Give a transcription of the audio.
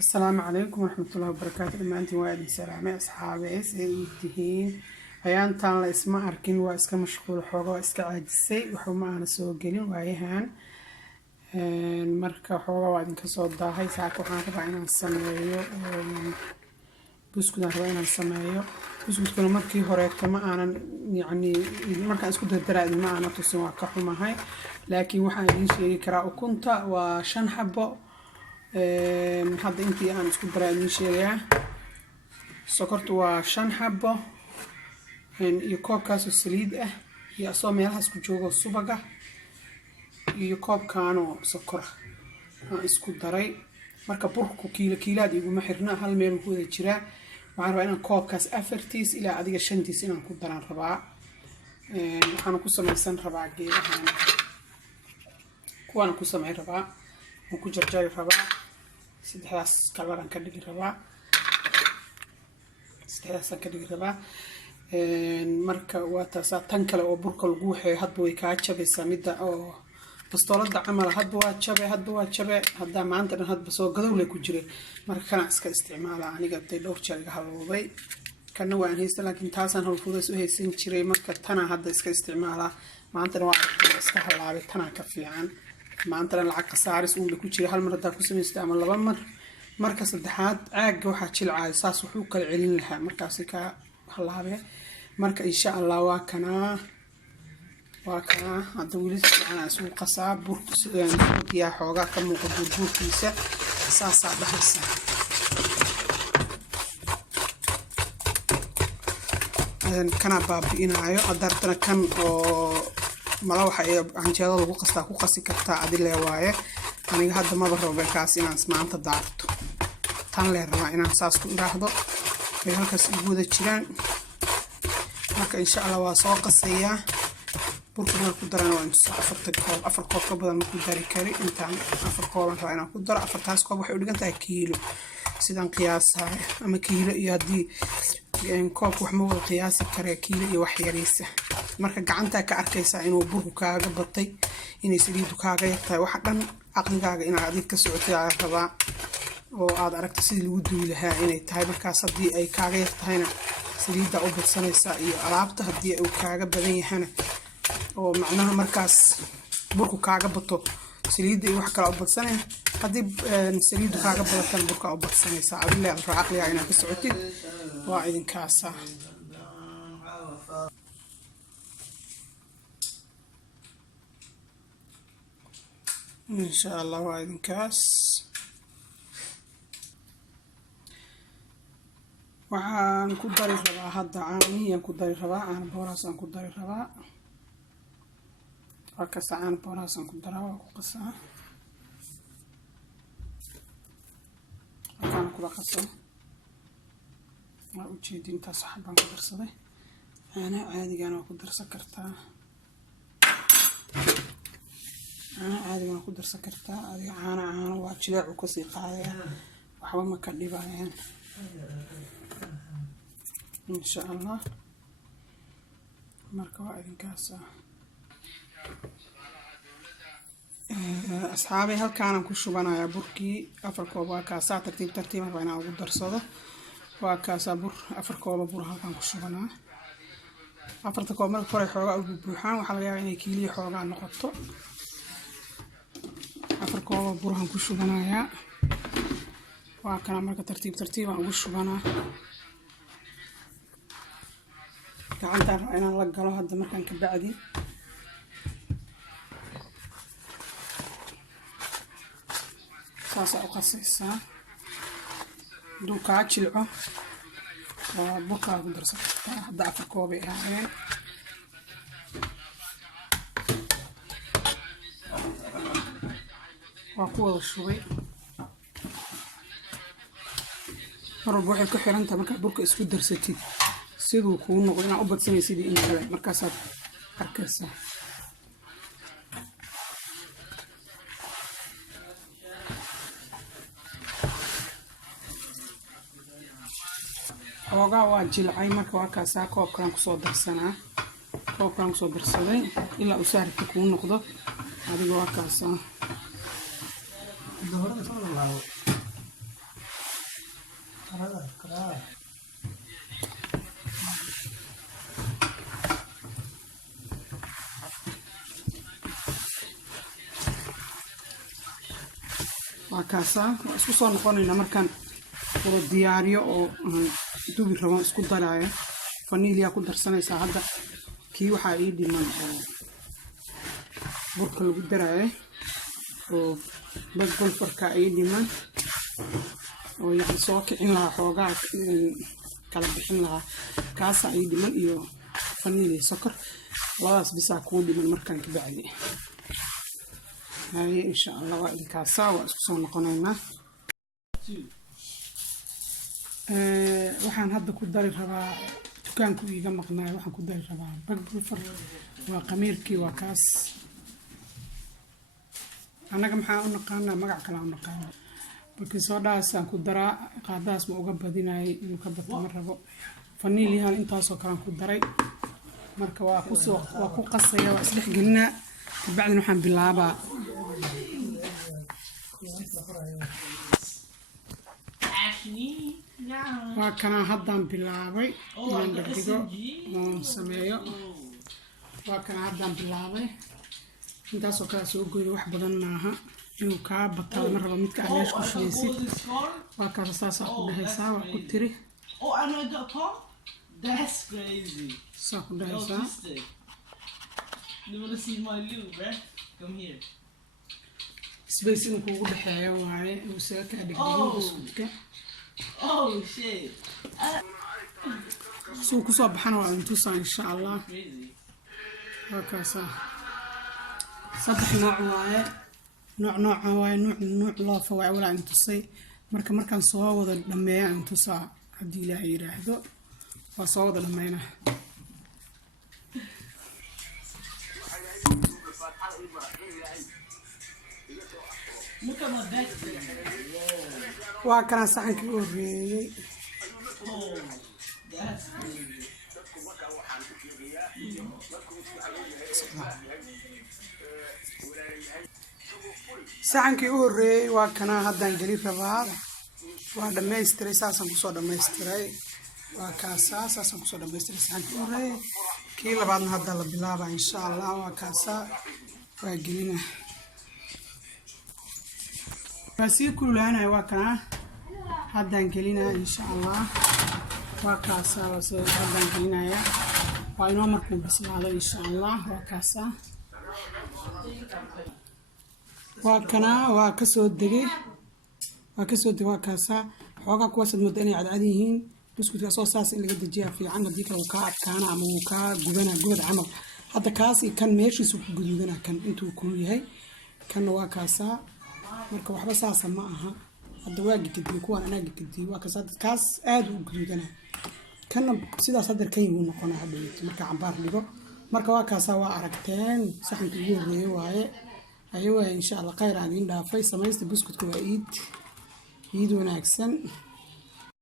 السلام عليكم ورحمة الله وبركاته. لما أنت وادي سلامة أصحابي سيدين أيان تان لا اسمع أركين واسك مشغول حوجا واسك عاجزي وحوما أنا سوقلين وعيهان المركة حوجا وادين كصوت ضاهي ساعة وحنا ربعنا السمايو بسكوت ربعنا السمايو بسكوت كنا مركي هراء كما أنا يعني مركا اسكت الدراد ما أنا تسوى كحوما هاي لكن وحنا يجي كراء كنت وشن حبة hadda intii aan isku daray idin sheegaya sokortu waa 5 xabo iyo koobkaas oo saliid ah iyo soo meelahaas ku joogo subaga iyo koobkaan oo sokor aan isku daray marka burku kiilaad iguma xirna hal meel ku wada jira waxaan rabaa inaan koobkaas afartiis ilaa adiga 5tiis inaan ku daran rabaa waxaan ku samaysan rabaa geedahan kuwan ku sameey rabaa ku jarjari rabaa saddexdaas kalaran ka dhigi rabaa marka waa taas tan kale oo burka lagu waxay hadba way ka jabaysaa midda oo bastoolada camal hadba waa jabe hadda maanta dhan hadba soo gadowle ku jiray marka kana iska isticmaala aniga tay dhowr jeer iga halowday kana waan haysta laakiin taasan hal fudays u haysan jiray marka tana hadda iska isticmaala maanta waa iska halaabay tana ka fiican maanta lacag qasaaris uu ku jira hal mar hada ku sameystay ama laba mar marka saddexaad caaga waxa jilcay saas wuxuu kala celin lahaa markaas ka halaabe marka insha Allah waa kana hada wiilis ana soo qasaa burku diya xooga ka muuqdo burkiisa saasa dhaxaysa kana baabiinayo adartana kan oo mala waxa ay anjeelo lagu qastaa ku qasi kartaa adile waaye aniga hadda ma rabo kaas inaan maanta daarto tan leer waa inaan saas ku iraahdo ay halkaas ugu wada jiraan marka insha Allah waa soo qasaya burkana ku darana waa inta afar koob ka badan ku dari kari intaan afar koob waa inaan ku daro afartaas koob waxay u dhigan tahay kiilo sidaan qiyaasahay ama kiilo iyo hadii koob wax ma wada qiyaasi kare kiilo iyo wax yariisa marka gacanta ka arkaysa inuu burku kaaga batay inay saliidu kaaga yartahay waxa dhan aqligaaga inaad adig ka socotay rabaa oo aad aragto sidii lagu duuli lahaa inay tahay markaas hadii ay kaaga yartahayna saliida u badsanaysa iyo alaabta hadii ay kaaga badan yahana oo macnaha markaas burku kaaga bato saliida iyo wax kale u badsanay hadii saliidu kaaga badatan burka u badsanaysa adile aqligaaga inaad ka socotid waa idinkaasa إن شاء الله وعدين كاس وعن كدري ربا هذا عانية كدري ربا عن بوراسان كدري ربا وكاس عن بوراسان كدري ربا وقصة وكان كذا قصة ما وجدين تصحبان كدر صدي أنا عادي أنا كدر سكرتها أنا عادي ما أقدر سكرتها هذه عانة وأشجع وكسي قاية وحوى ما كدبها يعني إن شاء الله مركوا إذن كاسة أصحابي هل كانوا كشوفنا يا بركي أفركوا كاسة ترتيب ما بين أقدر صده وكاسة بر أفركوا برها كانوا كشوفنا أفرتكوا مرة فرح حوجا وبروحان وحلا يعني كيلي حوجا نقطة أفركوا برهان كشوفنا يا وكان مرة ترتيب أنا كشوفنا كعنت أنا لقى هذا مكان كبعدي ساسة أقصيصة دو كاتشلعه وبكرة درسة هذا أفركوا بيعين وقوة الشوي مرة بوحي كحير أنت مركز بركة اسكو درستي سيدو كونو وإنا أبد سنة سيدي إنت مركزات أركزة حوغا واجلعي مركز واكاسا كوب كان كسو درسنا كوب كان كسو درسدي إلا أسارك تكون نقضة هذه واكاسا وكاسا اسكو soo noqonayna markaan wada diyaariyo oo dubi rabo isku daraaya vanilla ku darsanaysa hadda kii waxa ay dhiman burka lagu daraayo oo bulfarka ay dhiman oo yahay soo kicin lahaa xoogaa kala bixin lahaa kaas ay dhiman iyo vanilla sokor labadaas bisa ku dhiman markaan ka bacdi هاي إن شاء الله وإن كاسا وأسكسون قنينا waxaan hadda ku dari rabaa dukaanku iga maqnaay waxaan ku dari rabaa bagfur waa qamiirkii waa kaas anaga maxaa u naqaanaa magac kale u naqaanaa markii soo dhaasaan ku daraa qaadaas ma uga badinay inuu ka bato ma rabo vanilla intaas oo kale ku daray marka waa ku qasaya waa isdhex gelinaa بعدين waxaan bilaabaa waa kana haddaan bilaabay inaan dhigdhigo oo sameeyo waa kana haddaan bilaabay intaasoo kale soo gooyo wax badan maaha inuu kaa bataa ma rabo midka aad meesha ku shidaysid waa kaas saasaa ku dhahaysaa waa ku tiri saa ku dhahaysaa You want to see my loo, bruh? Come here. Space in kugu dhaxeeyo waaye uu soo ka dhigay biskuudka. Oh shit. Soo ku soo baxana waa intuu saa insha Allah. Wakaasa. Saddex nooc waaye. Nooc waaye nooc loo fawaa wala intuu say markaan soo wada dhameeyo intuu saa hadii la yiraahdo waa soo wada dhameeyna. waa kana saxankii u horeeyay saxankii u horeeyay waa kana haddaan geli rabaa waa dhammaystiray saasaan kusoo dhammaystiray waa kaasa saasaan kusoo dhammaystiray saxankii u horeeyay kii labaadna hadda la bilaabaa insha Allah waa kaasa waa gelina بسيط كلنا وكنا هذا نقلنا إن شاء الله وكاسا بس هذا نقلنا يا وينو مركب بس هذا إن شاء الله وكاسا وكنا وكسود دقي وكاسا حوجا كويس المدني عاديين بس كنت أساس اللي قد جاء في عنا ديك الوكاء كان عموكا جبنا عمل هذا كاسي كان ماشي سوق جدودنا كان أنتوا كل هاي كان وكاسا marka waxba saasa ma aha hadda waa gidii kuwan anaga gidii waa kaas aad u gududana kana sidaas hadda kan uu noqon hadda marka cambaar dhigo marka waa kaasa waa aragteen saxanka ugu horeeyay waaye ayuu insha Allah khayr aan dhaafay sameeysta buskudka waa iid wanaagsan